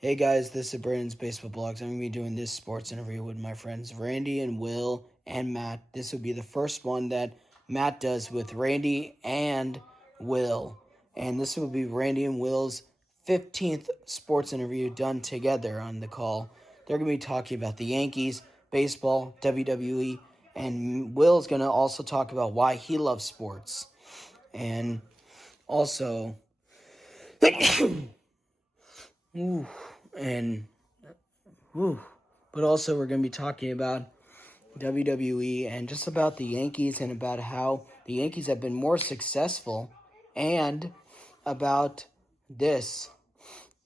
Hey guys, this is Brandon's Baseball Blogs. I'm going to be doing this sports interview with my friends Randy and Will and Matt. This will be the first one that Matt does with Randy and Will. And this will be Randy and Will's 15th sports interview done together on the call. They're going to be talking about the Yankees, baseball, WWE, and Will's going to also talk about why he loves sports. And also... But also we're going to be talking about WWE and just about the Yankees and about how the Yankees have been more successful and about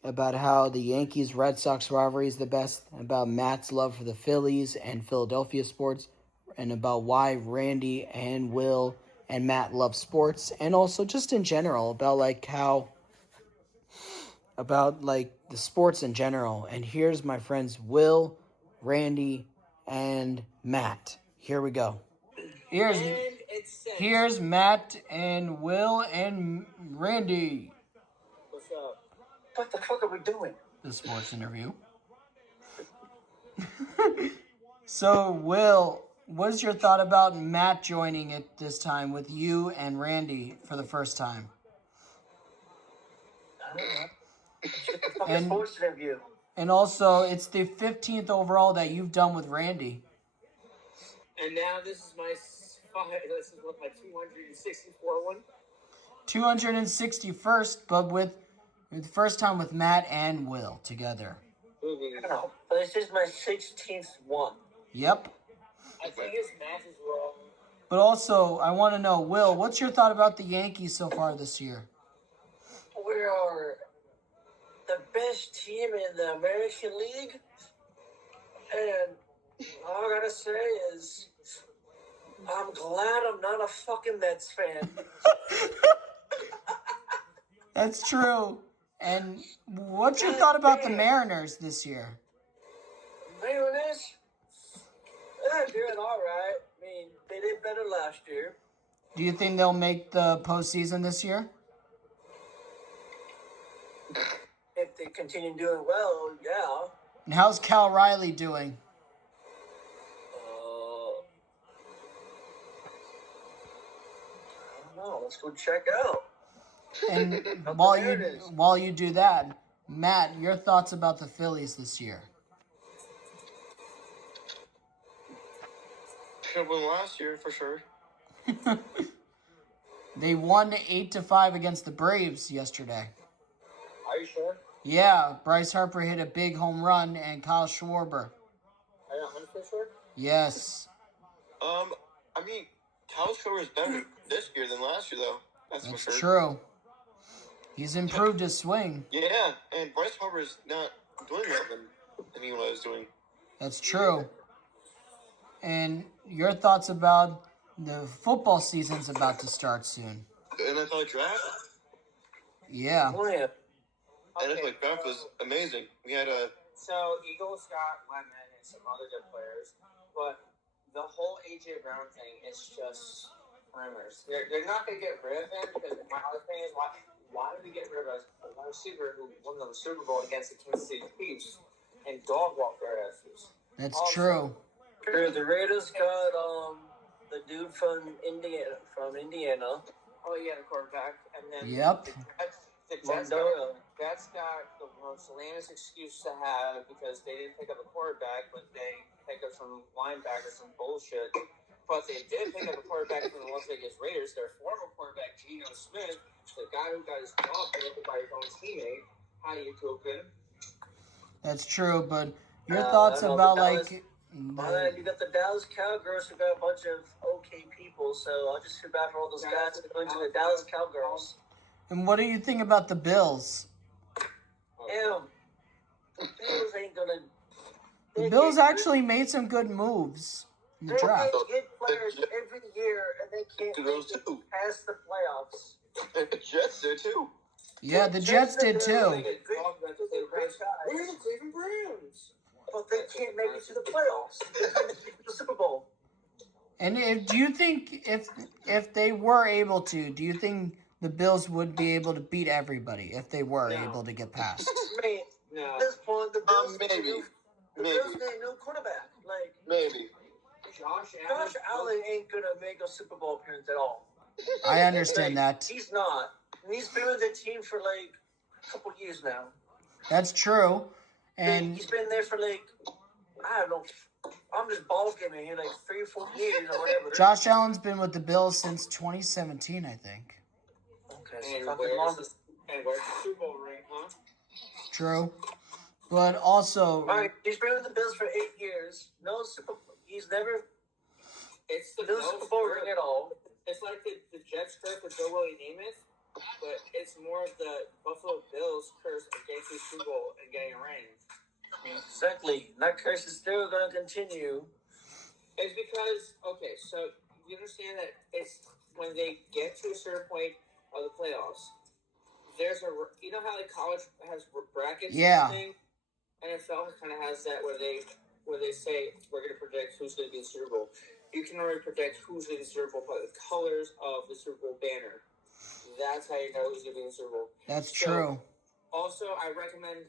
how the Yankees Red Sox rivalry is the best, about Matt's love for the Phillies and Philadelphia sports, and about why Randy and Will and Matt love sports, and also just in general about the sports in general. And here's my friends Will, Randy, and Matt. Here we go. Here's Matt and Will and Randy. What's up? What the fuck are we doing? The sports interview. So, Will, what's your thought about Matt joining it this time with you and Randy for the first time? I don't know. It's a fucking sports interview. And also, it's the 15th overall that you've done with Randy. And now this is my 264 one. 261st, but with the first time with Matt and Will together. No, but this is my 16th one. Yep. I think his math is wrong. But also, I want to know, Will, what's your thought about the Yankees so far this year? We are the best team in the American League, and all I gotta say is I'm glad I'm not a fucking Mets fan. That's true. And what's your thought about the Mariners this year? Mariners, they're doing all right. I mean, they did better last year. Do you think they'll make the postseason this year? If they continue doing well, yeah. And how's Cal Raleigh doing? I don't know. Let's go check out. And while you do that, Matt, your thoughts about the Phillies this year? Should have won last year for sure. They won 8-5 against the Braves yesterday. Are you sure? Yeah, Bryce Harper hit a big home run and Kyle Schwarber. Are you 100% sure? Yes. I mean, Cal Raleigh is better this year than last year, though. That's for sure. True. He's improved his swing. Yeah, and Bryce Harper is not doing nothing than he was doing. That's true. And your thoughts about the football season's about to start soon? The NFL draft? Yeah. Oh, yeah. The NFL draft was amazing. We had So Eagles got Lemon and some other good players, but the whole AJ Brown thing is just rumors. They're not going to get rid of him because my other thing is why did we get rid of a wide receiver who won the Super Bowl against the Kansas City Chiefs and dog walked their asses? That's true. The Raiders got the dude from Indiana. Oh yeah, the quarterback, and then Yep. the Jets got the most lamest excuse to have because they didn't pick up a quarterback, but they picked up some linebackers, some bullshit. But they did pick up a quarterback from the Las Vegas Raiders. Their former quarterback, Geno Smith, the guy who got his job picked by his own teammate. How do you feel good? That's true, but your thoughts about you got the Dallas Cowgirls who got a bunch of okay people, so I'll just feel bad for all those guys who are going to the Dallas Cowgirls. And what do you think about the Bills? The Bills ain't gonna. The Bills actually made some good moves in the draft. They get players every year, and they can't pass the playoffs. the Jets did too. Yeah, the Jets did too. Where's the Cleveland Browns? But they can't make it to the playoffs. They can't make it to the Super Bowl. And do you think if they were able to, do you think the Bills would be able to beat everybody if they were able to get past? I mean, No. No. At this point, the Bills Maybe. the Bills need a new quarterback. Like Maybe. Josh Allen ain't gonna make a Super Bowl appearance at all. I understand Like, that. he's not. And he's been with the team for like a couple years now. That's true. And He's been there for like, I don't know. I'm just ball gaming here, like 3 or 4 years or whatever. Josh Allen's been with the Bills since 2017, I think. Okay, and so where's the Super Bowl ring, huh? True. But also, all right, he's been with the Bills for 8 years. No Super. He's never. It's the No Bills' Super Bowl ring curse. at all. It's like the Jets' curse with Joe Willie Namath, but it's more of the Buffalo Bills' curse of getting to the Super Bowl and getting a ring. Exactly. That curse is still going to continue. It's because, okay, so you understand that it's when they get to a certain point of the playoffs, there's you know how like college has brackets Yeah. and everything? NFL kind of has that where they say we're going to predict who's going to be in the Super Bowl. You can already predict who's going to be in the Super Bowl by the colors of the Super Bowl banner. That's how you know who's going to be in the Super Bowl. that's So, true. Also, I recommend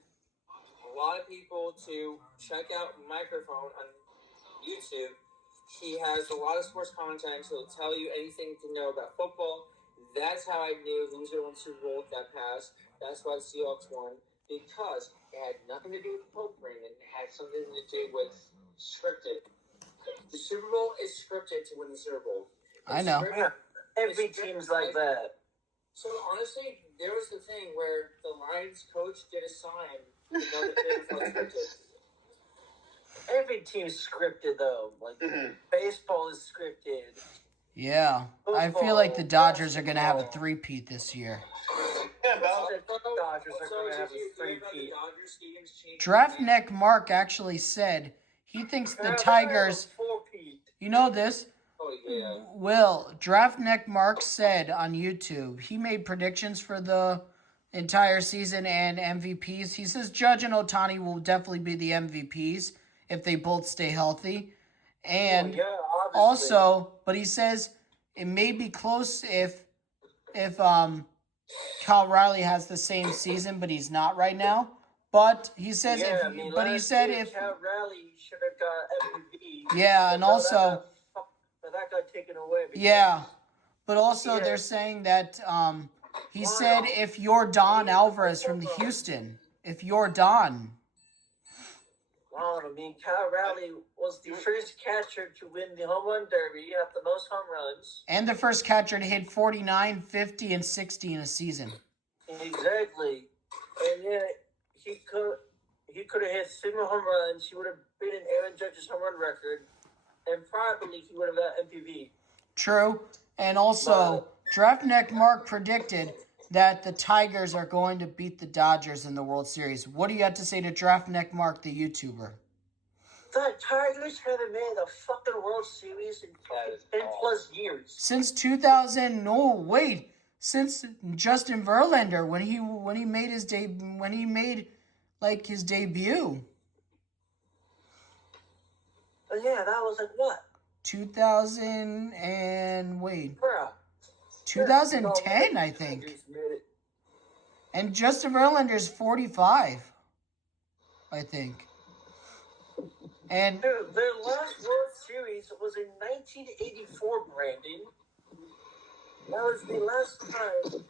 a lot of people to check out Microphone on YouTube. He has a lot of sports content, so he'll tell you anything to know about football. That's how I knew who was going to win the Super Bowl that passed. That's why the Seahawks won, because it had nothing to do with the Pope ring. It had something to do with scripted. The Super Bowl is scripted to win the Super Bowl. I know. Yeah. Every team's like that. So honestly, there was the thing where the Lions coach did a sign to know that they were scripted. Every team's scripted, though. Like, baseball is scripted. Yeah. I feel like the Dodgers are going to have a three-peat this year. Yeah, about The Dodgers are going to have a three-peat. Draft Neck Mark actually said he thinks the Tigers, you know this, Oh yeah. Will, Draft Neck Mark said on YouTube, he made predictions for the entire season and MVPs. He says Judge and Ohtani will definitely be the MVPs if they both stay healthy. And Yeah, obviously. also, but he says it may be close if Cal Raleigh has the same season, but he's not right now. But he says but he said if Cal Raleigh should have got MVP. yeah, and But also that got taken away. yeah, but also they're saying that he said if you're Don Alvarez from the Houston, if you're Don. Wow, I mean, Cal Raleigh was the first catcher to win the home run derby, have the most home runs. And the first catcher to hit 49, 50, and 60 in a season. Exactly. And yeah, he could have hit 3 more home runs. He would have beaten Aaron Judge's home run record. And probably he would have got MVP. True. And also, Draft Neck Mark predicted that the Tigers are going to beat the Dodgers in the World Series. What do you have to say to Draft Neck Mark, the YouTuber? The Tigers haven't made a fucking World Series in 10 plus years. Since 2000, no, wait. Since Justin Verlander, when he made his his debut. But yeah, that was like what? 2000 and wait. Bruh. 2010, I think. And Justin Verlander's 45, I think. And Dude, their last World Series was in 1984, Brandon. That was the last time.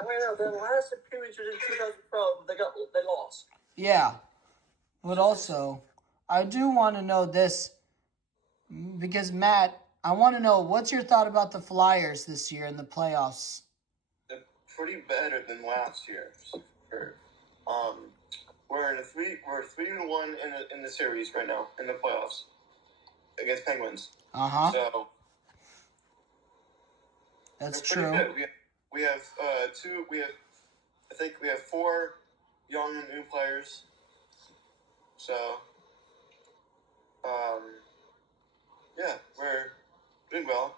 I know their last appearance was in 2012. They lost. yeah, but also, I do want to know this because Matt, I want to know what's your thought about the Flyers this year in the playoffs. they're pretty better than last year. Sure. We're 3-1 in the series right now in the playoffs against Penguins. So That's they're true. pretty good. We have I think we have 4 young and new players. So yeah, we're doing well.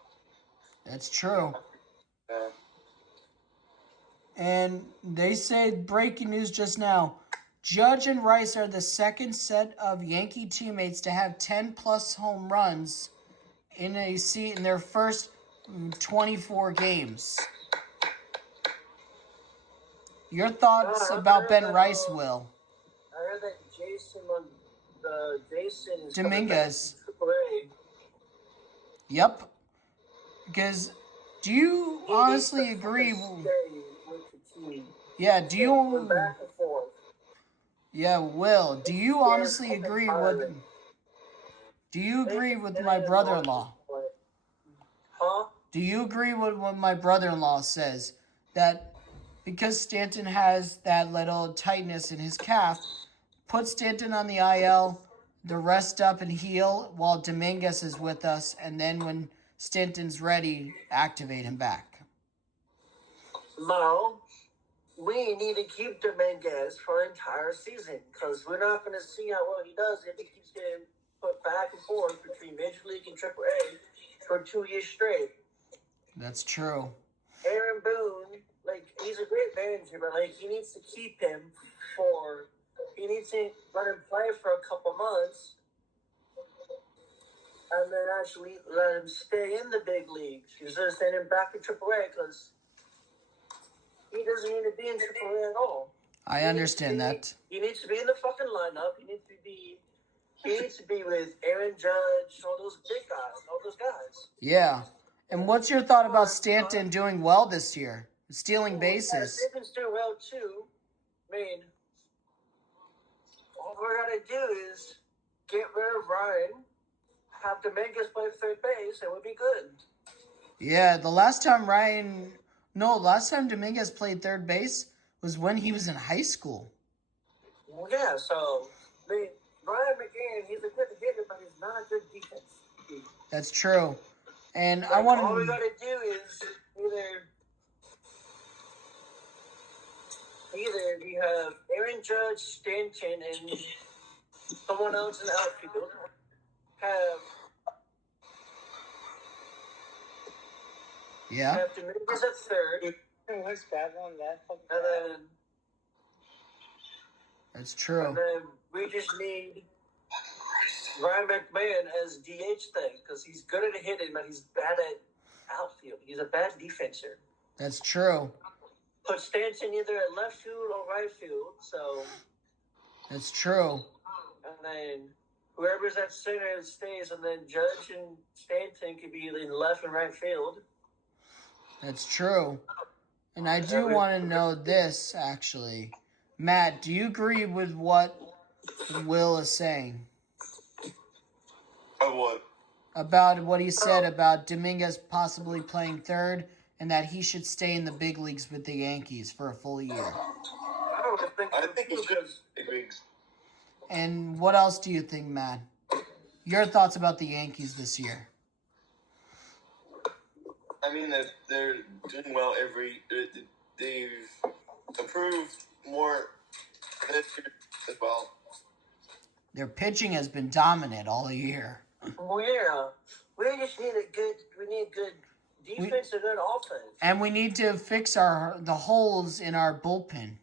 That's true. And they say, breaking news just now, Judge and Rice are the second set of Yankee teammates to have 10-plus home runs in their first 24 games. Your thoughts about Ben Rice, Will? I Jason Dominguez. AAA. Yep. Because do you honestly agree? Yeah, do you? Back and forth. Yeah, Will. Do you honestly agree with? Do you agree with my brother-in-law? Huh? Do you agree with what my brother-in-law says? That because Stanton has that little tightness in his calf, put Stanton on the IL, the rest up and heal while Dominguez is with us, and then when Stanton's ready, activate him back. No. We need to keep Dominguez for an entire season because we're not going to see how well he does if he keeps getting put back and forth between Major League and AAA for 2 years straight. That's true. Aaron Boone, he's a great manager, but he needs to keep him he needs to let him play for a couple months and then actually let him stay in the big leagues instead of sending him back to AAA because he doesn't need to be in AAA at all. I understand that. He needs to be in the fucking lineup. He needs to be with Aaron Judge, all those big guys, all those guys. Yeah. And what's your thought about Stanton doing well this year? Stealing bases. Stanton's doing well too. I mean, all we're gonna do is get rid of Ryan, have Dominguez play third base, and we'll be good. Yeah, last time Dominguez played third base was when he was in high school. Well, yeah, so Ryan McGann, he's a good hitter, but he's not a good defense. That's true. And all we gotta do is either we have Aaron Judge, Stanton, and someone else in the outfield. Have Dominguez at third. And then that's true. And then we just need Ryan McMahon as DH thing because he's good at hitting, but he's bad at outfield. He's a bad defenser. That's true. Put Stanton either at left field or right field. So that's true. And then whoever's at center stays, and then Judge and Stanton could be in left and right field. That's true. And I do want to know this, actually. Matt, do you agree with what Will is saying? Of what? About what he said about Dominguez possibly playing third and that he should stay in the big leagues with the Yankees for a full year. I think he should. Big leagues. And what else do you think, Matt? Your thoughts about the Yankees this year? I mean, they're doing well they've improved more this year as well. Their pitching has been dominant all year. Well, yeah. We just need good defense and good offense. And we need to fix the holes in our bullpen.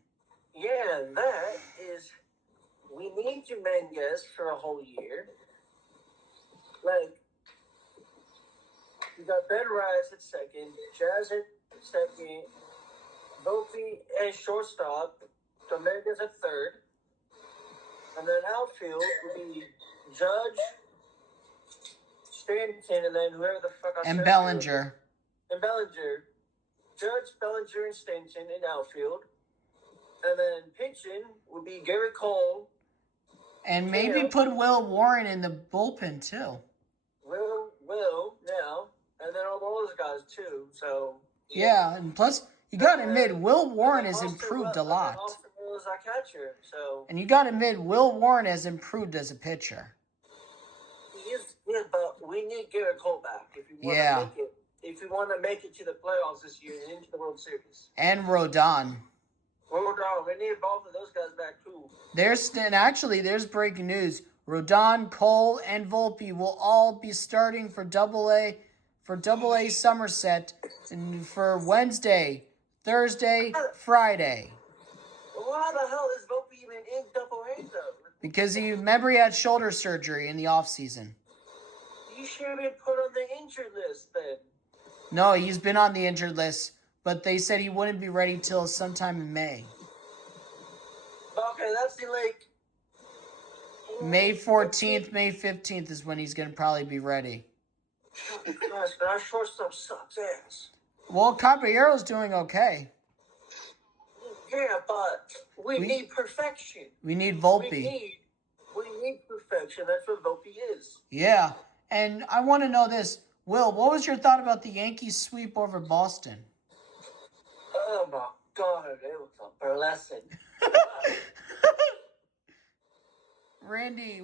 Yeah, that is, we need Dominguez for a whole year. You got Ben Rice at second, Jazz at second, Volpe at shortstop, Dominguez at third, and then outfield would be Judge, Stanton, and then whoever the fuck I said. And Bellinger. And Bellinger. Judge, Bellinger, and Stanton in outfield. And then pitching would be Garrett Cole. And maybe put Will Warren in the bullpen, too. Will, now. And then all those guys, too. So. Yeah, and plus, you got to admit, Will Warren has improved a lot. Will is our catcher, so. And you got to admit, Will Warren has improved as a pitcher. He is, yeah, but we need Garrett Cole back if we want to make it to the playoffs this year and into the World Series. And Rodon. We need both of those guys back, too. There's breaking news. Rodon, Cole, and Volpe will all be starting for Double-A Somerset and for Wednesday, Thursday, Friday. Why the hell is Volpe even in Double-A, though? Because he had shoulder surgery in the offseason. You should have been put on the injured list, then. No, he's been on the injured list, but they said he wouldn't be ready till sometime in May. Okay, that's May 14th, May 15th is when he's going to probably be ready. Gosh, but our shortstop sucks ass. Well, Caballero's doing okay. Yeah, but we need perfection. We need Volpe. We need perfection. That's what Volpe is. Yeah, and I want to know this. Will, what was your thought about the Yankees sweep over Boston? Oh, my God. It was a blessing. Randy,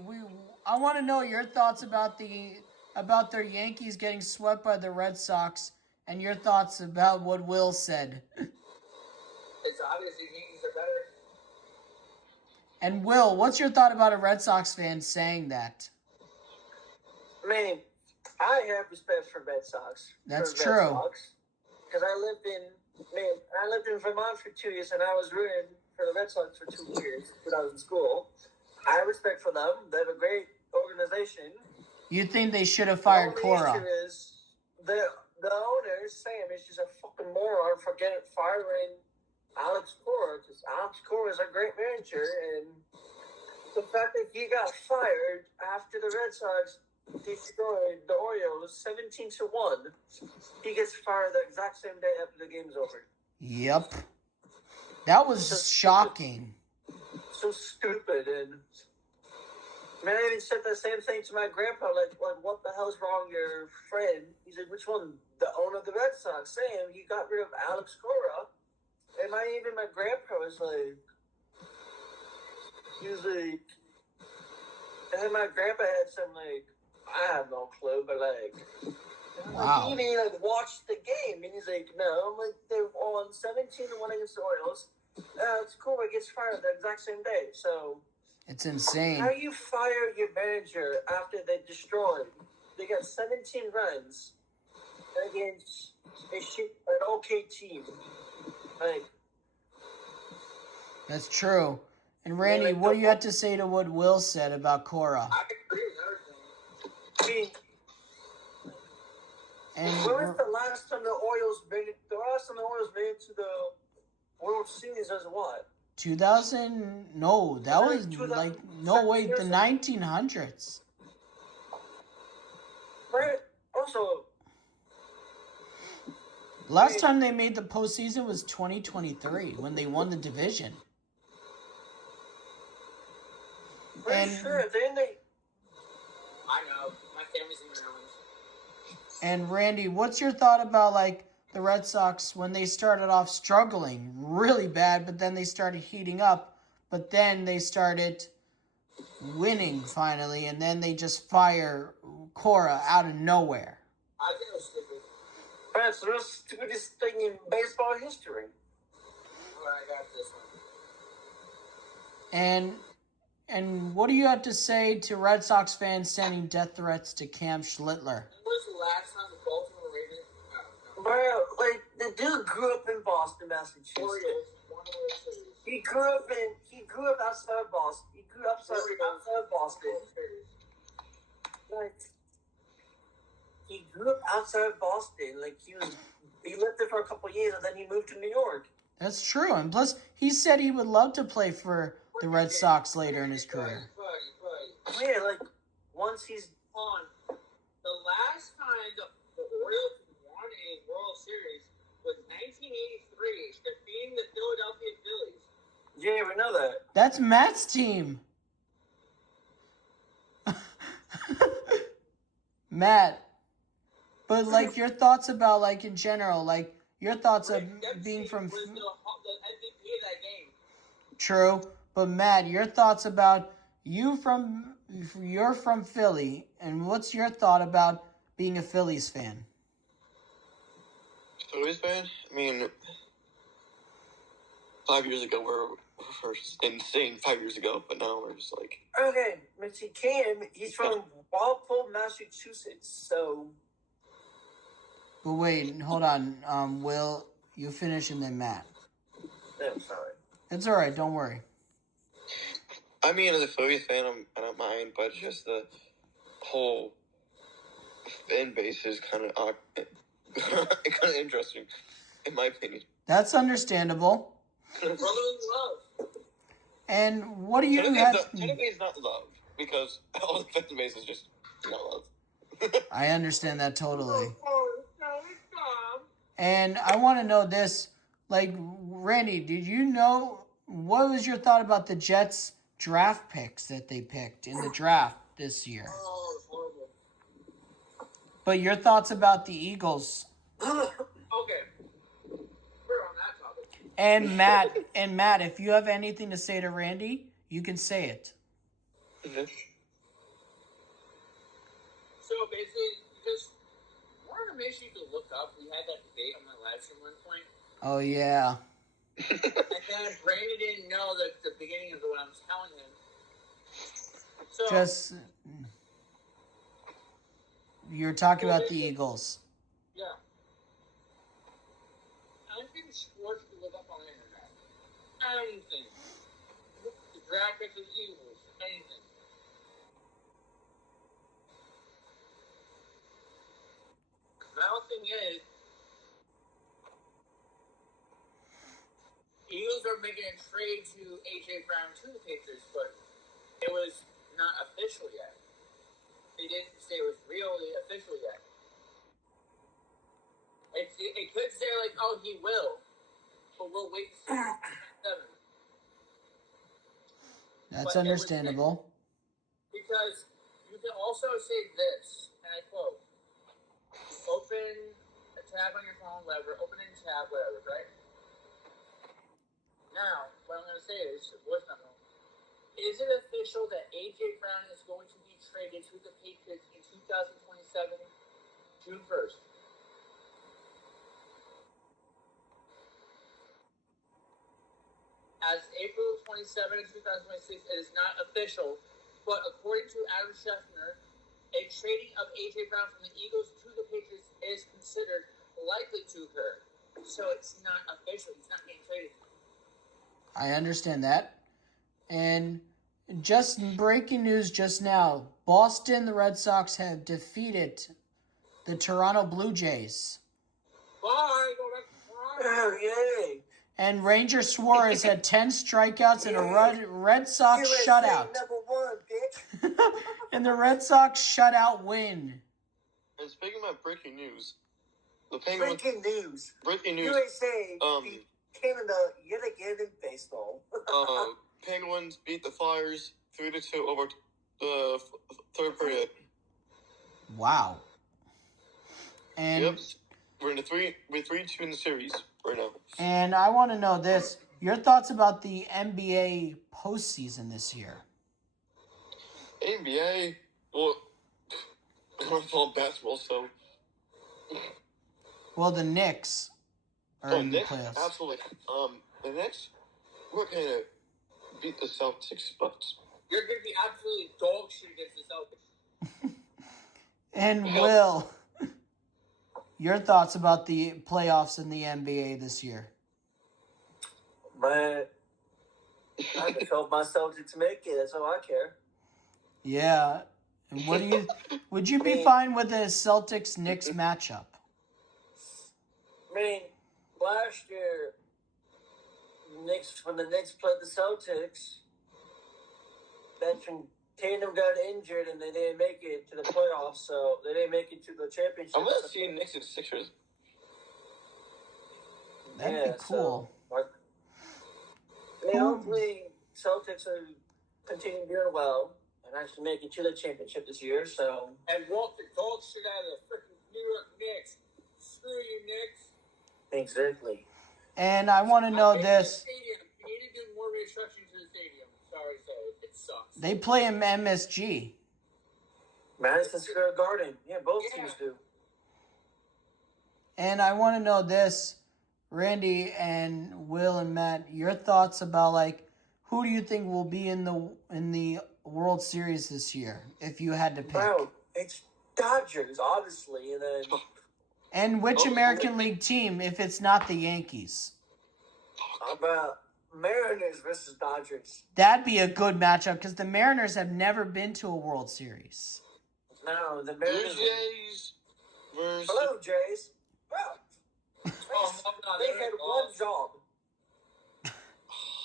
I want to know your thoughts about their Yankees getting swept by the Red Sox, and your thoughts about what Will said. It's obvious the Yankees are better. And Will, what's your thought about a Red Sox fan saying that? Man, I have respect for Red Sox. That's true. Because I lived in Vermont for 2 years, and I was rooting for the Red Sox for 2 years when I was in school. I have respect for them. They have a great organization. You think they should have fired Cora? The issue is the owner, Sam, is just a fucking moron for firing Alex Cora, because Alex Cora is a great manager, and the fact that he got fired after the Red Sox destroyed the Orioles 17-1, he gets fired the exact same day after the game's over. Yep. That was shocking. So stupid, and man, I even said the same thing to my grandpa, like what the hell's wrong with your friend? He said, which one? The owner of the Red Sox. Sam, you got rid of Alex Cora. And my grandpa was like, and then my grandpa had some, like, I have no clue, but, like, wow. He even, like, watched the game, and he's like, no, I'm like, they're on 17-1 against the Orioles. It's cool, it gets fired the exact same day, so. It's insane. How you fire your manager after they destroyed? They got 17 runs against an okay team. Like, that's true. And Randy, what do you have to say to what Will said about Cora? I agree with everything. When was the last time the Orioles made it? The last time the Orioles made it to the World Series as what? 2000? No, that was like the 1900s. Right. Also, last time they made the postseason was 2023 when they won the division. Pretty sure, didn't they? I know. My family's in Maryland. And Randy, what's your thought about like the Red Sox when they started off struggling really bad, but then they started heating up, but then they started winning finally, and then they just fire Cora out of nowhere? I think it was stupid. That's the most stupidest thing in baseball history. Alright, I got this one. And what do you have to say to Red Sox fans sending death threats to Cam Schlittler? When was the last time the Baltimore Ravens? Bro, like, the dude grew up in Boston, Massachusetts. He grew up outside of Boston. He grew up outside of Boston. Like, he grew up outside of Boston. Like, he lived there for a couple of years, and then he moved to New York. That's true. And plus, he said he would love to play for the Red Sox later in his career. Yeah, like, once he's on. The last time the Orioles won a World Series was 1983, defeating the Philadelphia Phillies. Yeah, we know that. That's Matt's team. Matt. But, like, your thoughts about, like, in general, like, your thoughts of being from... was the MVP of that game. True. But, Matt, your thoughts about you're from Philly, and what's your thought about being a Phillies fan? Phillies fan? I mean, 5 years ago we're insane 5 years ago, but now we're just like... Okay, but see, Cam, he's from Walpole, Massachusetts, so... But wait, hold on. Will, you finish and then Matt. I'm sorry. It's all right. Don't worry. I mean, as a Phillies fan, I don't mind, but just the whole fan base is kind of interesting, in my opinion. That's understandable. Brotherly love. And what do you have? Technically, it's not love. because all the fan base is just not love. I understand that totally. And I want to know this, like, Randy, did you know, what was your thought about the Jets draft picks that they picked in the draft this year? Oh, it's horrible. But your thoughts about the Eagles? Okay. We're on that topic. And Matt, if you have anything to say to Randy, you can say it. Mm-hmm. So basically, just one of the issues you could look up, we had that debate on my live stream at one point. Oh, yeah. And then Brandon didn't know that the beginning of what I was telling him. So Just, you're talking about the Eagles. yeah. Anything sports you look up on the internet. Anything. The draft picks of the Eagles. Anything. Now the thing is, Eagles are making a trade to A.J. Brown to the Patriots, but it was not official yet. They didn't say it was really official yet. It could say, like, oh, he will, but we'll wait to see. That's But understandable. Because you can also say this, and I quote, open a tab on your phone, whatever, open a tab, whatever, right? Now, what I'm going to say is, voice memo. Is it official that A.J. Brown is going to be traded to the Patriots in 2027, June 1st? As April 27, 2026, it is not official, but according to Adam Schefter, a trading of A.J. Brown from the Eagles to the Patriots is considered likely to occur. So it's not official. He's not getting traded. I understand that. And just breaking news just now, Boston, the Red Sox have defeated the Toronto Blue Jays. Bye. Go back to Toronto. Oh, yay. And Ranger Suarez had 10 strikeouts and a Red Sox shutout. Number one, bitch. And the Red Sox shutout win. And speaking about breaking news, the Penguins. Breaking news. Breaking news. USA beat Canada yet again in baseball. Penguins beat the Flyers 3-2 over the third period. Wow. And yep, we're 3-2 in the series right now. And I want to know this: your thoughts about the NBA postseason this year? NBA, well, I love basketball, so. Well, the Knicks are in the Knicks, playoffs. Absolutely. The Knicks, we're gonna beat the Celtics, but You're going to be absolutely dog shit against the Celtics. And Will, your thoughts about the playoffs in the NBA this year? Man, I just hope my Celtics make it. That's all I care. Yeah. And what do you? Would you be fine with a Celtics-Knicks matchup? I mean, last year, when the Knicks played the Celtics, that's when Tatum got injured and they didn't make it to the playoffs, so they didn't make it to the championship. I'm gonna see Knicks and Sixers. That'd be cool. Hopefully, Celtics are continuing doing well and actually make it to the championship this year. So, and walk the dog shit out of the freaking New York Knicks. Screw you, Knicks. Exactly. And I want to know this. Stadium. You need to do more restructuring to the stadium. Sorry, it sucks. They play in MSG. Madison Square Garden. Yeah, both teams do. And I want to know this, Randy and Will and Matt, your thoughts about, like, who do you think will be in the World Series this year if you had to pick? Bro, it's Dodgers, obviously, and then. And which American League team if it's not the Yankees? How about Mariners versus Dodgers? That'd be a good matchup because the Mariners have never been to a World Series. No, the Mariners. Blue Jays versus. Blue Jays. Bro. They had one job.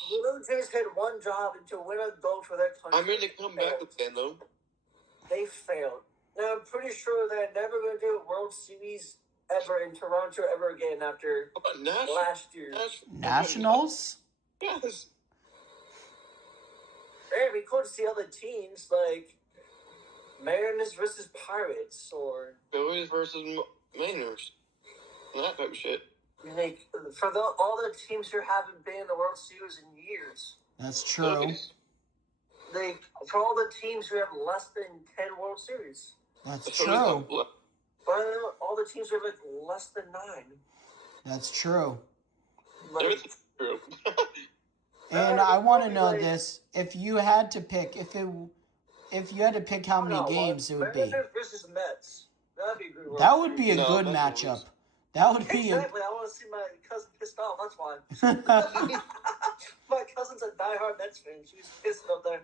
Blue Jays had one job and to win a gold for their country. I mean, they come back again, though. They failed. Now, I'm pretty sure they're never going to do a World Series ever in Toronto ever again after last year. Nationals? Yes. Hey, we could see other teams like Mariners versus Pirates or Phillies versus Mariners. That type of shit. Like, for all the teams who haven't been in the World Series in years. That's true. Like, for all the teams who have less than 10 World Series. That's true. For all the teams who have like less than 9. That's true. Like, It's true. And I want to know this: if you had to pick, if you had to pick how many games it would be. Mariners versus Mets. That'd be a good. That would be a good matchup. That would be exactly. I want to see my cousin pissed off. That's why. My cousin's a diehard Mets fan. She's pissed up there.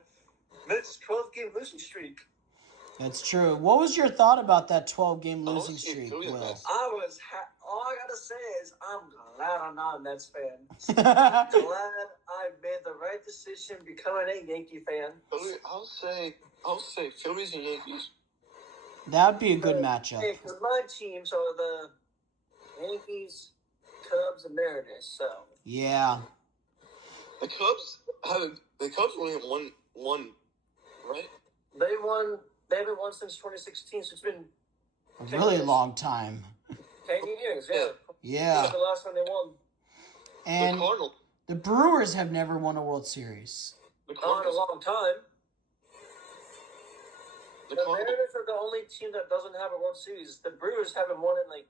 Mets 12-game losing streak. That's true. What was your thought about that 12-game losing streak, Will? All I gotta say is I'm glad I'm not a Mets fan. I'm glad I made the right decision becoming a Yankee fan. I'll say Phillies and Yankees. That'd be a good matchup. Hey, because my teams are the Yankees, Cubs, and Mariners. So yeah, the Cubs only have one, right? They haven't won since 2016, so it's been a really long time. 10 years, yeah. Yeah. That's the last time they won. And the Brewers have never won a World Series. Not in a long time. The Mariners are the only team that doesn't have a World Series. The Brewers haven't won in like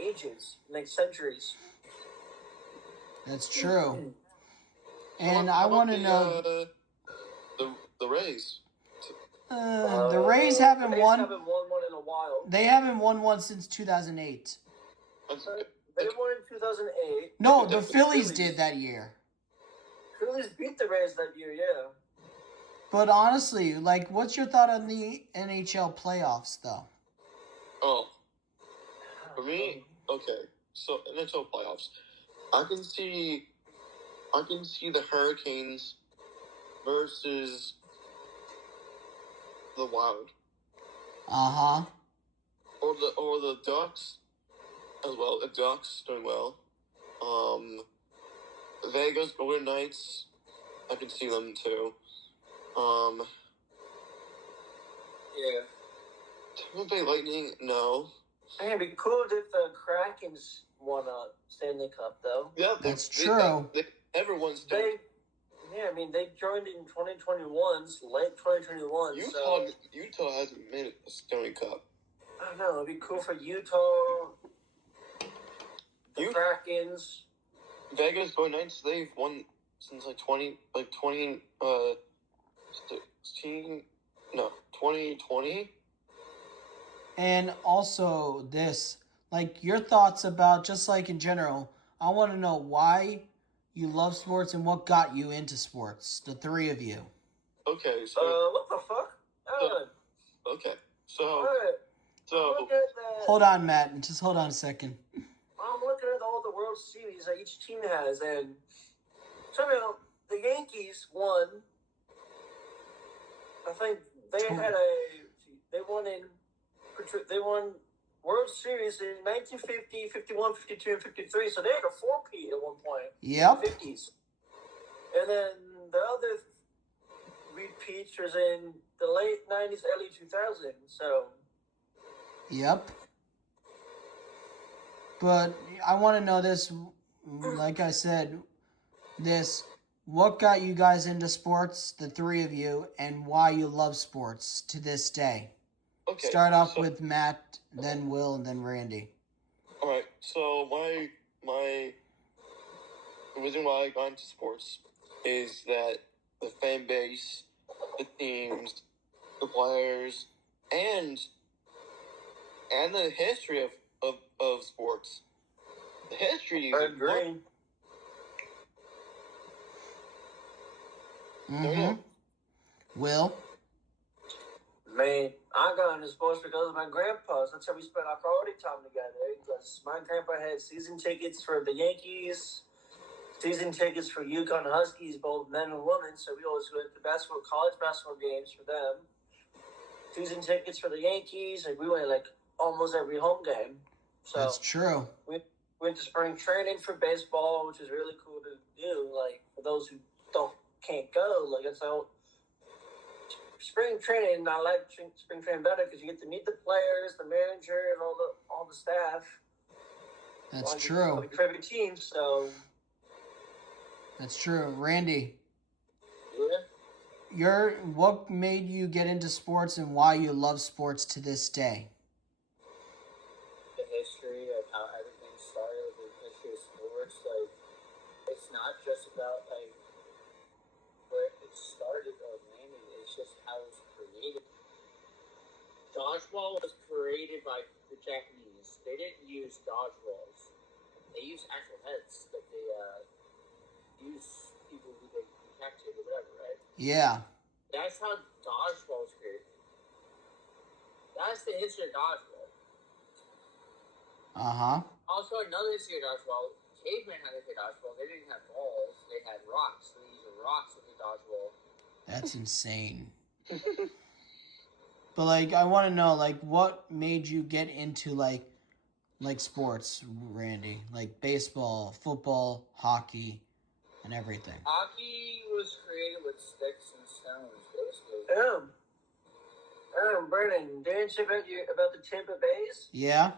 ages, like centuries. That's true. And I want to know the Rays. The Rays haven't won. Haven't won one in a while. They haven't won one since 2008. They won in 2008. No, the Phillies did that year. Phillies beat the Rays that year, yeah. But honestly, like, what's your thought on the NHL playoffs, though? Oh, for me, okay. So NHL playoffs, I can see the Hurricanes versus the Wild. Or the Ducks as well. The Ducks doing well. Vegas Golden Knights, I can see them too. Yeah. Tampa Bay Lightning, no. Man, it'd be cool if the Krakens won a Stanley Cup, though. Yeah, that's true. Everyone's doing. They joined in 2021, late 2021. Utah hasn't made a Stanley Cup. I don't know. It'd be cool for Utah, the Krakens. Vegas Golden Knights, they've won since 2020. And also this, like, your thoughts about, just like in general, I want to know why you love sports and what got you into sports, the three of you. Okay, so... what the fuck? Hold on, Matt. Just hold on a second. I'm looking at all the World Series that each team has, and somehow the Yankees won. I think they won World Series in 1950, 51, 52, and 53, so they had a 4-peat at one point. Yep. In the 50s. And then the other repeats was in the late 90s, early 2000s, so... Yep. But I want to know this, like I said, what got you guys into sports, the three of you, and why you love sports to this day? Okay. Start off with Matt, then Will, and then Randy. All right. So my the reason why I got into sports is that the fan base, the teams, the players, and the history of sports. The history. I agree. Will? Man, I got into sports because of my grandpa. That's how we spent our quality time together. Because my grandpa had season tickets for the Yankees, season tickets for Yukon Huskies, both men and women, so we always go to college basketball games for them. Season tickets for the Yankees, we went almost every home game. So that's true. We went to spring training for baseball, which is really cool to do. For those who can't go, it's all spring training. I like spring training better because you get to meet the players, the manager, and all the staff. That's true. The favorite team, so. That's true, Randy. Yeah. What made you get into sports and why you love sports to this day? The history of how everything started, the history of sports. It's not just about where it started or landed. It's just how it was created. Dodgeball was created by the Japanese. They didn't use dodgeballs. They used actual heads that they use people who they captured or whatever, right? Yeah. That's how dodgeball was created. That's the history of dodgeball. Uh-huh. Also, another history of dodgeball, cavemen had to play dodgeball. They didn't have balls. They had rocks. They used rocks to play dodgeball. That's insane. But, I want to know, what made you get into, sports, Randy? Baseball, football, hockey, and everything. Hockey was created with sticks and stones, basically. Brennan, didn't you about the Tampa Bays? Yeah?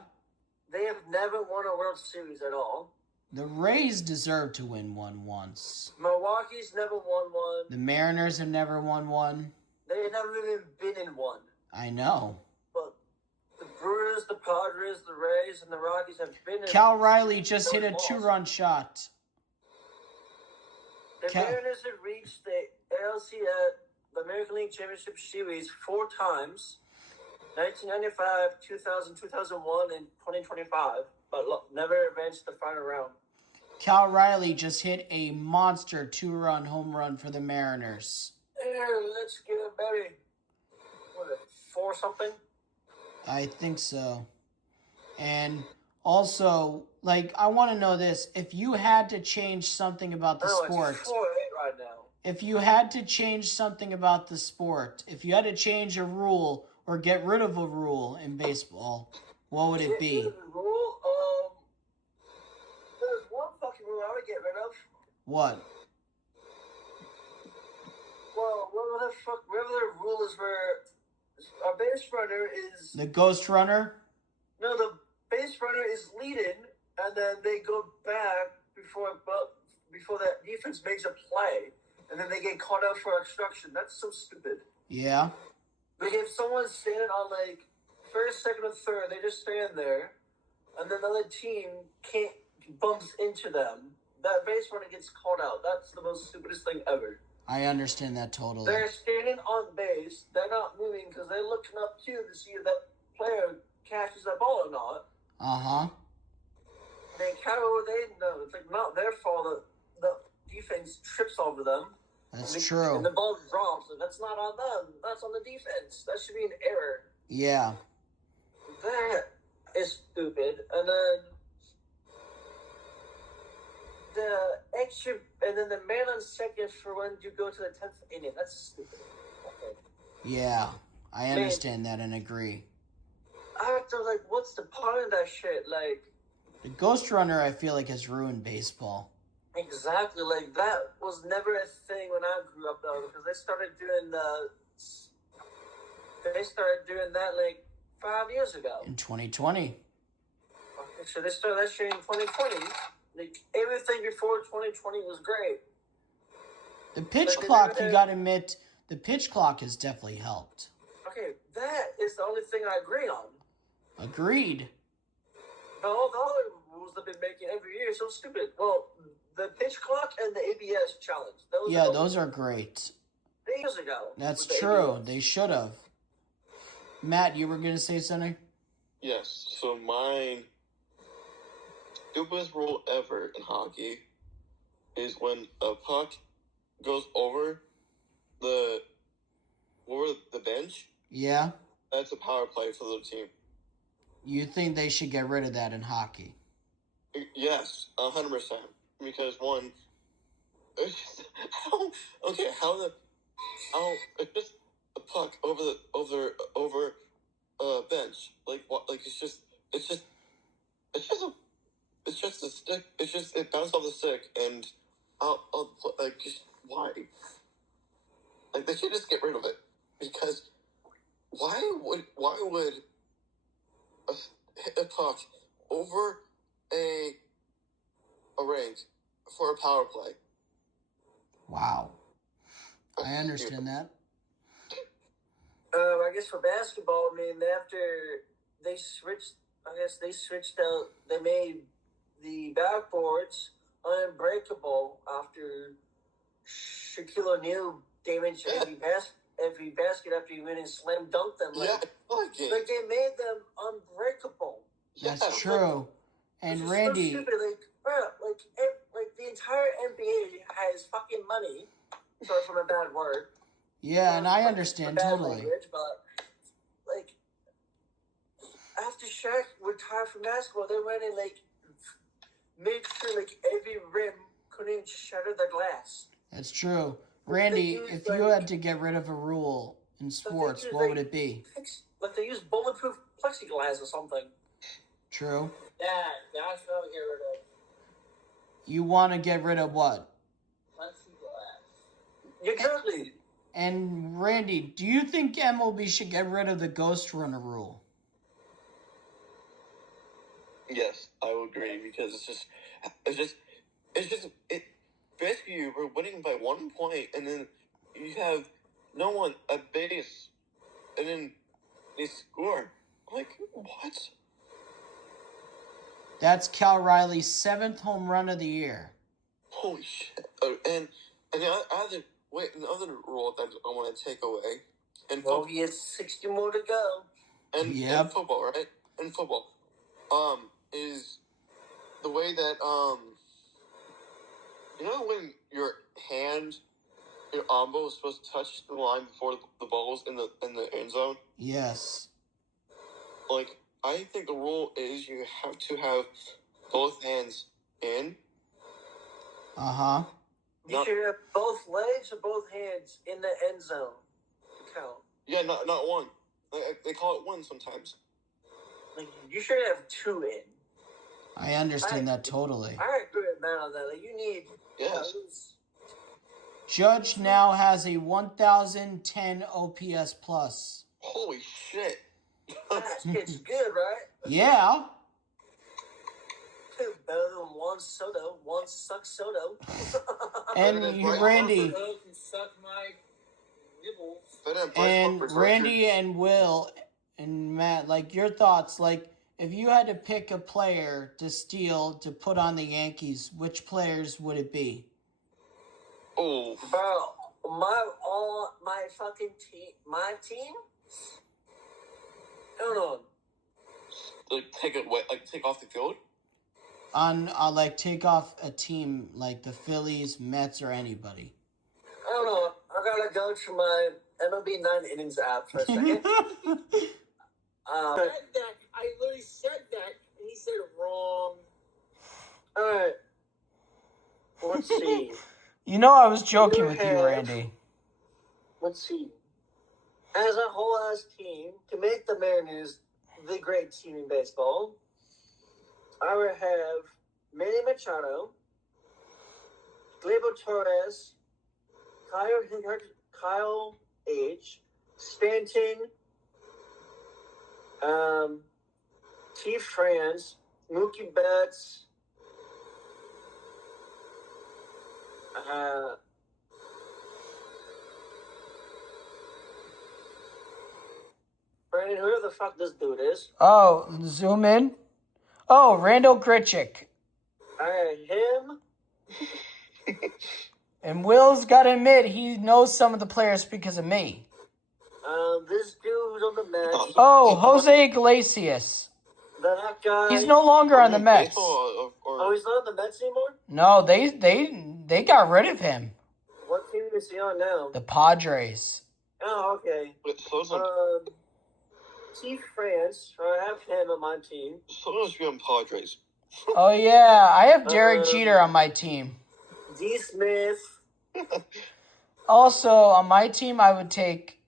They have never won a World Series at all. The Rays deserve to win one once. Milwaukee's never won one. The Mariners have never won one. They've never even been in one. I know. But the Brewers, the Padres, the Rays, and the Rockies have been in. Cal Raleigh just hit a 2-run shot. The Mariners have reached the the American League Championship Series 4 times. 1995, 2000, 2001, and 2025. But never advanced the final round. Cal Raleigh just hit a monster 2-run home run for the Mariners. Let's get a Betty. What, 4 something? I think so. And also, I want to know this. If you had to change something about the sport. It's 4-8 right now. If you had to change something about the sport, if you had to change a rule or get rid of a rule in baseball, what would it be? Get rid of a rule? There's one fucking rule I would get rid of. What? Well, whatever the rule is where a base runner is... The ghost runner? No, the base runner is leading, and then they go back before that defense makes a play, and then they get caught out for obstruction. That's so stupid. Yeah. If someone's standing on first, second, or third, they just stand there, and then the other team bumps into them. That base runner gets caught out. That's the most stupidest thing ever. I understand that totally. They're standing on base. They're not moving because they're looking up too to see if that player catches that ball or not. Uh-huh. How they know? It's not their fault that the defense trips over them. That's true. And the ball drops. And that's not on them. That's on the defense. That should be an error. Yeah. That is stupid. And then the man on second for when you go to the 10th inning. That's stupid. Okay. Yeah, I understand that and agree. I have to what's the point of that shit? The ghost runner, I feel has ruined baseball. Exactly. That was never a thing when I grew up though, because they started doing that 5 years ago. In 2020. Okay, so they started that shit in 2020. Everything before 2020 was great. The pitch clock, you gotta admit, the pitch clock has definitely helped. Okay, that is the only thing I agree on. Agreed. But all the other rules they've been making every year are so stupid. Well, the pitch clock and the ABS challenge. Those are great. Years ago. That's true. ABS. They should have. Matt, you were going to say something? Yes. So my stupidest rule ever in hockey is when a puck goes over the bench. Yeah. That's a power play for the team. You think they should get rid of that in hockey? Yes, 100%. Because one, it's just a puck over bench. Like what? Like it's just a stick. It bounced off the stick, and like just why? Like they should just get rid of it, because why would hit a puck over a rink for a power play? Wow. I understand that. I guess for basketball, I mean, after they switched out, they made the backboards unbreakable after Shaquille O'Neal damaged every basket after he went and slam dunked them. Like they made them unbreakable. That's true. And Randy, so stupid. Like the entire NBA has fucking money. Sorry for my bad word. Yeah, and I understand totally. Language, but like after Shaq retired from basketball, they went and like made sure like every rim couldn't shatter the glass. That's true. Randy, if you had to get rid of a rule in sports, what would it be? Like they use bulletproof plexiglass or something. True. Yeah, that's what I would get rid of. You want to get rid of what? Plexiglass. Exactly. And Randy, do you think MLB should get rid of the ghost runner rule? Yes, I would agree, because basically you were winning by 1 point, and then you have no one at base, and then they score. Like, what? That's Cal Raleigh's 7th home run of the year. Holy shit! And another rule that I want to take away. He has 60 more to go. In football, right? In football, is the way that you know when your elbow is supposed to touch the line before the ball's in the end zone? Yes. Like, I think the rule is you have to have both hands in. Uh-huh. You should have both legs or both hands in the end zone to count. Yeah, not one. They call it one sometimes. Like, you should have two in. I understand that totally. I agree with Matt on that. Like, you need... Yes. Judge now has a 1,010 OPS plus. Holy shit. It's good, right? Yeah. Better than one Soto. One sucks Soto. And Randy. And Randy and Will and Matt, like, your thoughts, like, if you had to pick a player to steal to put on the Yankees, which players would it be? Oh, bro, my fucking team, my team. I don't know. Like take off the field. Like take off a team like the Phillies, Mets, or anybody. I don't know. I gotta go to my MLB 9 innings app for a second. I literally said that, and he said it wrong. Alright. Let's see. You know I was joking with you, Randy. Let's see. As a whole ass team, to make the Mariners the great team in baseball, I would have Manny Machado, Gleyber Torres, Kyle H., Stanton, T. France, Mookie Betts, Brandon, who the fuck this dude is? Oh, zoom in. Oh, Randall Grichuk. Alright, him. And Will's got to admit, he knows some of the players because of me. This dude who's on the Mets. Oh, Jose Iglesias. That guy. He's no longer on the Mets. Oh, he's not on the Mets anymore? No, they got rid of him. What team is he on now? The Padres. Oh, okay. T. France. I have him on my team. So does be on Padres. Oh, yeah. I have Derek Jeter on my team. D. Smith. Also, on my team, I would take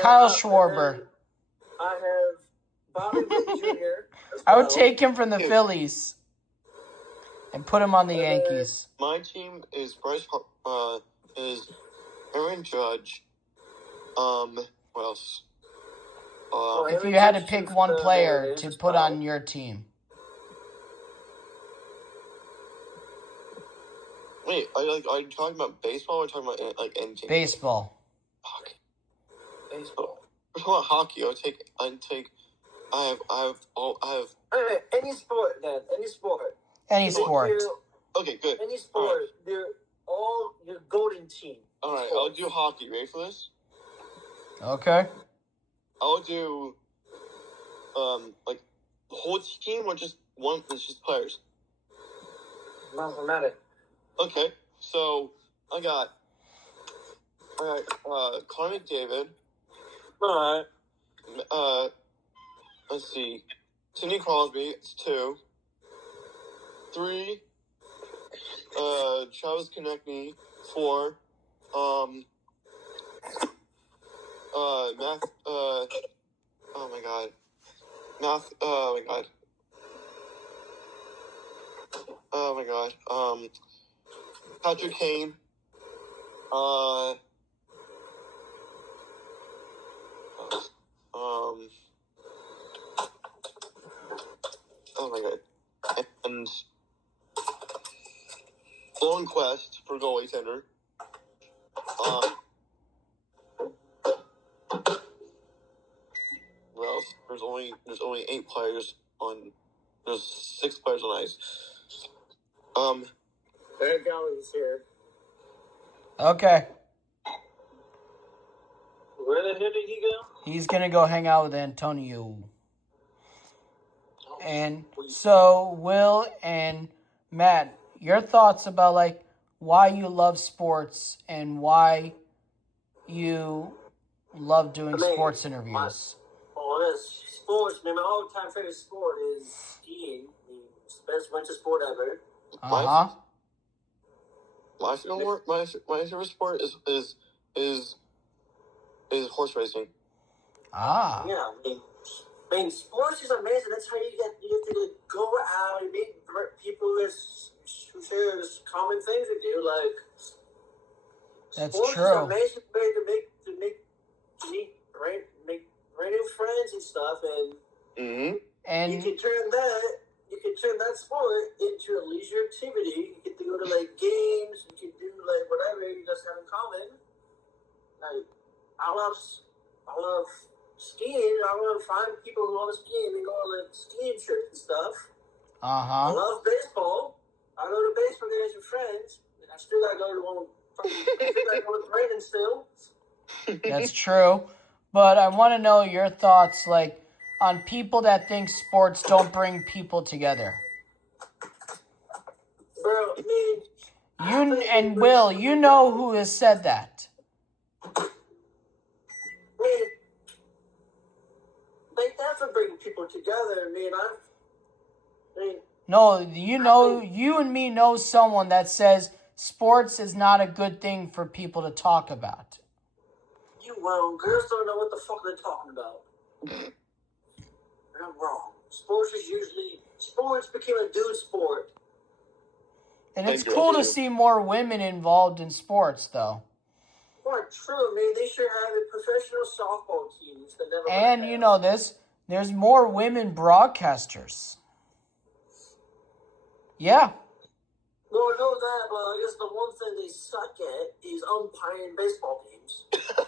Kyle Schwarber. I have Bobby Witt Jr. I would take him from the Phillies and put him on the Yankees. My team is is Aaron Judge. What else? If you had to pick one player to put on your team. Wait, are you talking about baseball or talking about like anything? Baseball. Hockey. Baseball. We're talking about hockey. I have. Any sport then. Any sport. Any sport. Okay, good. Any sport. Right. They're all your golden team. All right, I'll do hockey. Ready for this? Okay. I'll do like the whole team or just one. It's just players. Mathematic. Okay, so I got Connor McDavid. All right. Let's see. Sidney Crosby. It's 2. 3. Travis Konechny. 4. Math. Oh my god. Math. Oh my god. Oh my god. Patrick Kane. Oh my god. And Long Quest for goalie tender. Well, there's only 8 players on. There's 6 players on ice. Eric Galley's here. Okay. Where the hell did he go? He's gonna go hang out with Antonio. And so, Will and Matt, your thoughts about like why you love sports and why you love doing sports interviews. Sports, man, my all-time favorite sport is skiing. It's the best winter sport ever. My favorite sport is horse racing. Yeah, I mean, sports is amazing. That's how you get to go out and meet people who share common things with you. Like, that's sports true. Is an amazing way to meet new friends and stuff, and you can turn that sport into a leisure activity. You get to go to like games. You can do like whatever you just have in common. Like, I love skiing. I want to find people who love skiing and go on like skiing trips and stuff. I love baseball. I go to baseball games with friends. And I still gotta go to one. I still gotta go with Brandon still. That's true. But I want to know your thoughts, like, on people that think sports don't bring people together. Bro, I mean... You and Will, you know who has said that. They definitely bring people together. No, you and me know someone that says sports is not a good thing for people to talk about. Girls don't know what the fuck they're talking about. They're wrong. Sports became a dude sport. And it's cool to see more women involved in sports, though. Well, true, man. They should have a professional softball teams. And you know this, there's more women broadcasters. Yeah. No, I know that, but I guess the one thing they suck at is umpiring baseball games.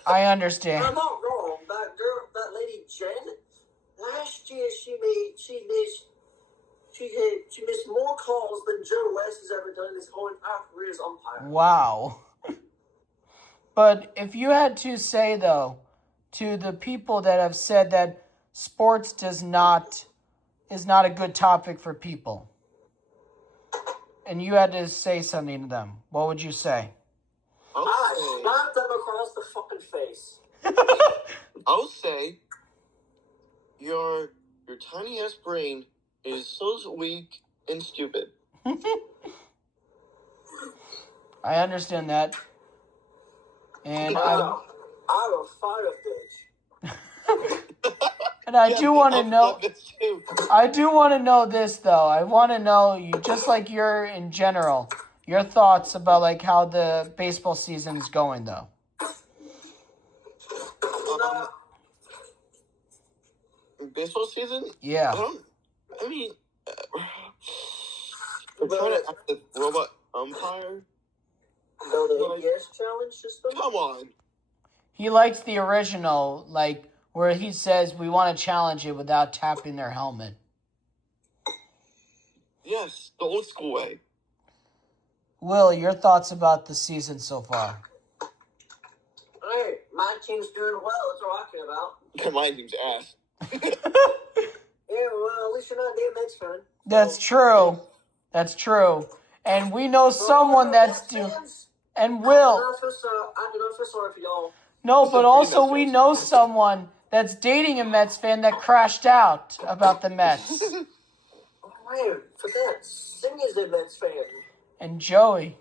I understand. I'm not wrong. That lady Jen, last year she missed more calls than Joe West has ever done in his whole entire career as umpire. Wow. But if you had to say, though, to the people that have said that sports is not a good topic for people, and you had to say something to them, what would you say? I slapped them across the fucking face. I'll say your tiny ass brain is so weak and stupid. I understand that. And I'm a fire bitch. And I do want to know. I do want to know this though. I want to know you, just like you're in general, your thoughts about like how the baseball season is going though. Baseball season? Yeah. We're trying to act the robot umpire. No, the yes challenge system. Come on. He likes the original, like where he says we want to challenge it without tapping their helmet. Yes, the old school way. Will, your thoughts about the season so far? Hey, my team's doing well. That's what I'm talking about. My team's ass. Yeah, well, at least you're not a damn Mets fan. That's true. That's true. And we know someone that's due. And Will. I do not feel sorry for y'all. No, but also we know someone that's dating a Mets fan that crashed out about the Mets. I forgot. Cindy's a Mets fan. And Joey.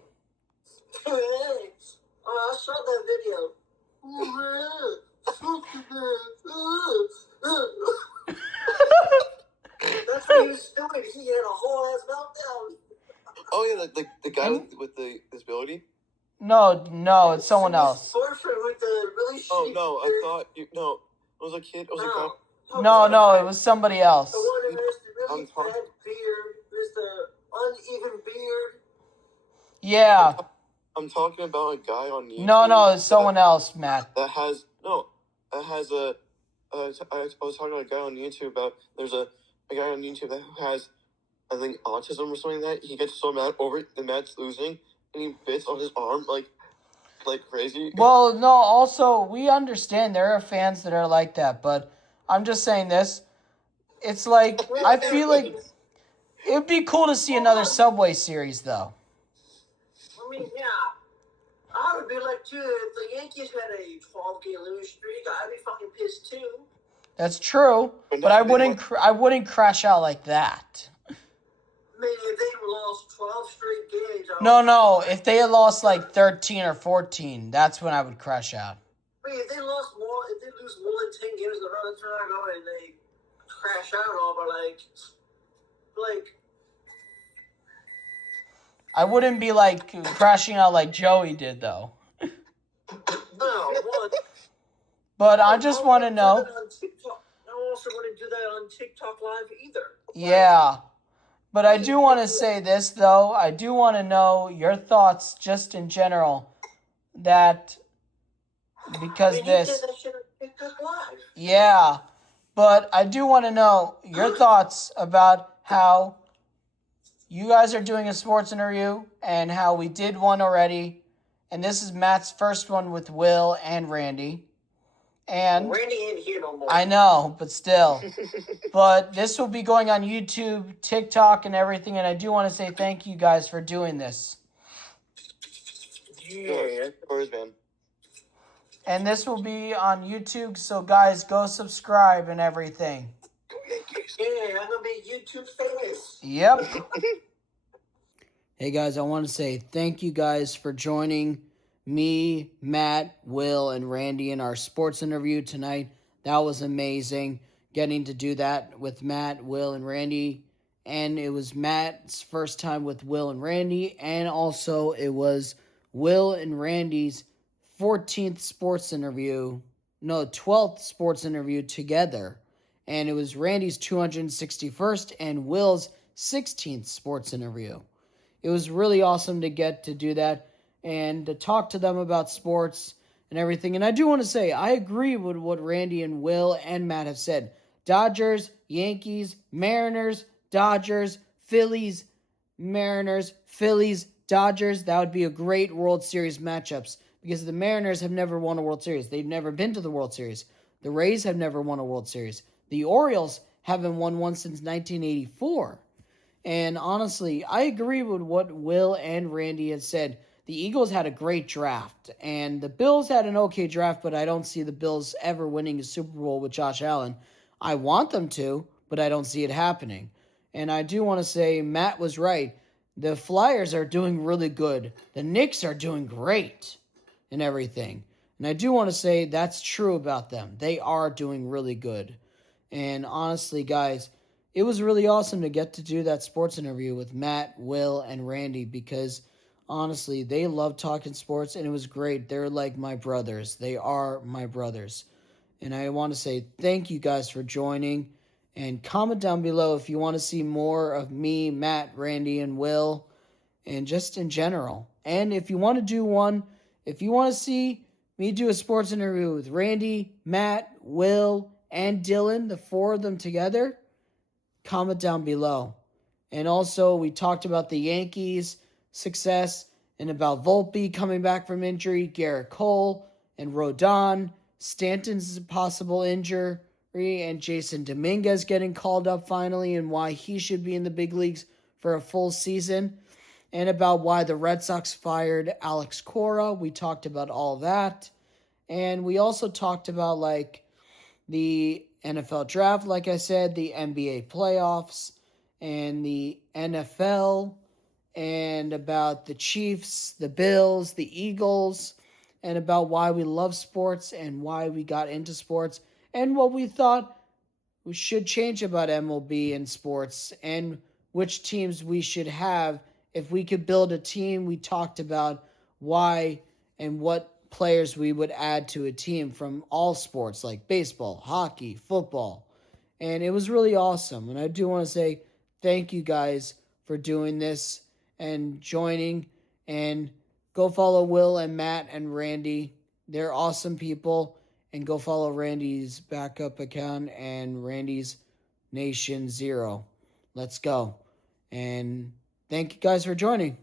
I saw that video. That's what he was doing. He had a whole ass meltdown. Oh yeah, the guy with the disability. No, it's someone else. Boyfriend with the really shitty. Oh no, I thought it was a kid. It was a guy. No, it was somebody else. The one who has the really bad beard, there's the uneven beard. Yeah. I'm talking about a guy on YouTube. No, it's someone else, Matt. I was talking to a guy on YouTube about there's a guy on YouTube that has, I think, autism or something like that. He gets so mad over the Mets losing, and he bits on his arm like crazy. Well, no, also, we understand there are fans that are like that, but I'm just saying this. It's like, I feel like it would be cool to see another Subway series, though. I mean, yeah. I would be like, too, if the Yankees had a 12-game losing streak, I'd be fucking pissed, too. That's true, but I wouldn't crash out like that. I mean, if they lost 12 straight games... No, if they had lost like 13 or 14, that's when I would crash out. I mean, if they lose more than 10 games in a row, that's when I go and they crash out and all, but like... I wouldn't be like crashing out like Joey did, though. No, but I just want to know. I also wouldn't do that on TikTok Live either. Yeah. But I do want to say this, though. I do want to know your thoughts just in general. Because you did that shit on TikTok Live. Yeah. But I do want to know your thoughts about how you guys are doing a sports interview and how we did one already. And this is Matt's first one with Will and Randy. And Randy ain't here no more. I know, but still. But this will be going on YouTube, TikTok, and everything. And I do want to say thank you guys for doing this. Yeah. Man. And this will be on YouTube. So, guys, go subscribe and everything. Yeah, I'm going to be YouTube famous. Yep. Hey, guys, I want to say thank you guys for joining me, Matt, Will, and Randy in our sports interview tonight. That was amazing, getting to do that with Matt, Will, and Randy. And it was Matt's first time with Will and Randy, and also it was Will and Randy's 12th sports interview together. And it was Randy's 261st and Will's 16th sports interview. It was really awesome to get to do that and to talk to them about sports and everything. And I do want to say, I agree with what Randy and Will and Matt have said. Dodgers, Yankees, Mariners, Dodgers, Phillies, Mariners, Phillies, Dodgers. That would be a great World Series matchups because the Mariners have never won a World Series. They've never been to the World Series. The Rays have never won a World Series. The Orioles haven't won one since 1984. And honestly, I agree with what Will and Randy had said. The Eagles had a great draft, and the Bills had an okay draft, but I don't see the Bills ever winning a Super Bowl with Josh Allen. I want them to, but I don't see it happening. And I do want to say Matt was right. The Flyers are doing really good. The Knicks are doing great and everything. And I do want to say that's true about them. They are doing really good. And honestly, guys, it was really awesome to get to do that sports interview with Matt, Will, and Randy because honestly, they love talking sports and it was great. They're like my brothers. They are my brothers. And I want to say thank you guys for joining. And comment down below if you want to see more of me, Matt, Randy, and Will, and just in general. And if you want to do one, if you want to see me do a sports interview with Randy, Matt, Will, and Dylan, the four of them together, comment down below. And also, we talked about the Yankees' success and about Volpe coming back from injury, Garrett Cole, and Rodon, Stanton's possible injury, and Jason Dominguez getting called up finally and why he should be in the big leagues for a full season, and about why the Red Sox fired Alex Cora. We talked about all that. And we also talked about the NFL draft, like I said, the NBA playoffs, and the NFL, and about the Chiefs, the Bills, the Eagles, and about why we love sports and why we got into sports, and what we thought we should change about MLB and sports, and which teams we should have. If we could build a team, we talked about why and what players we would add to a team from all sports like baseball, hockey, football. And it was really awesome. And I do want to say thank you guys for doing this and joining. And go follow Will and Matt and Randy. They're awesome people. And go follow Randy's backup account and Randy's Nation Zero. Let's go. And thank you guys for joining.